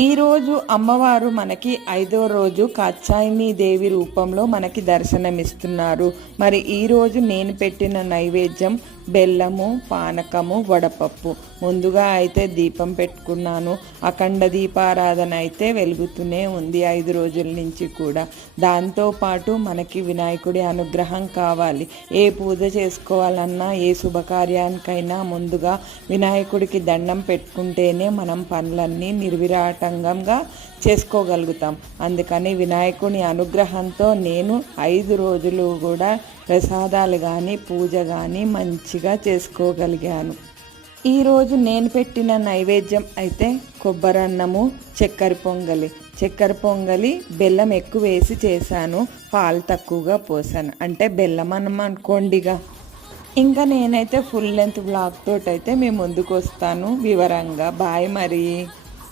ఈరోజు అమ్మవారు మనకి 5వ రోజు కాత్యాయని దేవి రూపంలో మనకి దర్శనమిస్తున్నారు. మరి ఈరోజు నేను పెట్టిన నైవేద్యం బెల్లము, పానకము, వడపప్పు. ముందుగా అయితే దీపం పెట్టుకున్నాను. అఖండ దీపారాధన అయితే వెలుగుతూనే ఉంది 5 రోజుల నుంచి కూడా. దాంతోపాటు మనకి వినాయకుడి అనుగ్రహం కావాలి. ఏ పూజ చేసుకోవాలన్నా, ఏ శుభకార్యానికైనా ముందుగా వినాయకుడికి దండం పెట్టుకుంటేనే మనం పనులన్నీ నిర్విరాటంగా చేసుకోగలుగుతాం. అందుకని వినాయకుని అనుగ్రహంతో నేను 5 రోజులు కూడా ప్రసాదాలు కానీ పూజ కానీ మంచిగా చేసుకోగలిగాను. ఈరోజు నేను పెట్టిన నైవేద్యం అయితే కొబ్బరన్నము, చక్కెర పొంగలి బెల్లం ఎక్కువ వేసి చేశాను. పాలు తక్కువగా పోసాను, అంటే బెల్లం అన్నం అనుకోండిగా. ఇంకా నేనైతే ఫుల్ లెంత్ బ్లాగ్ తోటి అయితే మీ ముందుకు వస్తాను వివరంగా. బాయ్ మరి.